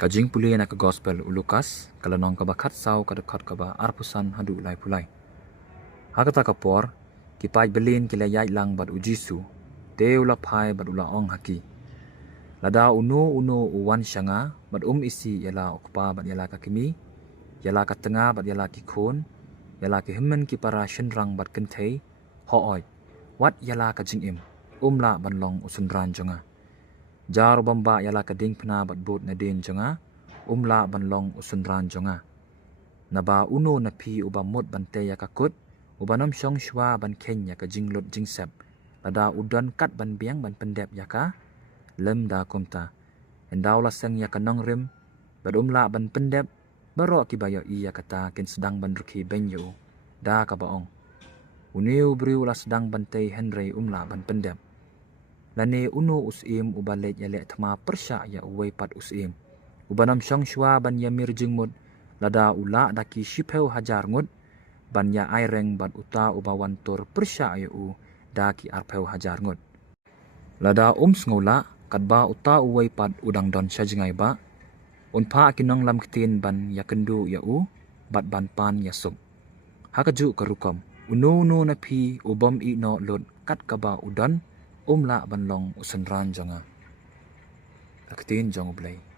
Kajing puli na ka gospel Lukas kalanong kabakat saw kadakot kaba arpusan hadu ulay pulay. Hakata kapor kipay belin kilayay lang bad ujisu te ulapai bad ulaong haki. Lada uno uwan siya nga bad isi yala ukpa bad yala kakimi yala katenga bad yala kikon yala kihimen kipara shenrang bad kentay hooy wat yala kajing la banlong usunran jonga. Jaro bamba yala kading pena bat bot na din jonga la banlong usunran jonga. Naba uno na pi uba mot bante ya kakut ubanom syong shwa ban kenya ka jinglot jingsep lada udan kat ban biang ban pendep yaka lem da kumta endaw laseng ya kanong rim bad la ban pendep baro kibayo iya kata kin sedang ban ruki benyo da kabaong uniu briu la sedang bante henry la ban pendep lani uno usim ubalet yale thma persya ya uway pat usim ubanam syong shwa ban yamir jingmut lada ula daki shipeu hajar ngut ban ya aireng ban uta ubawan tur persya ya u daki arpeu hajar ngut lada sngola kadba uta uway pat udang don syajingai ba unpa kinong lam kitin ban yakendu ya u bat ban pan yasuk hakaju karukom uno na pi ubam I no lot kat kaba udan la banlong usunran jonga. Akitin jong ublay.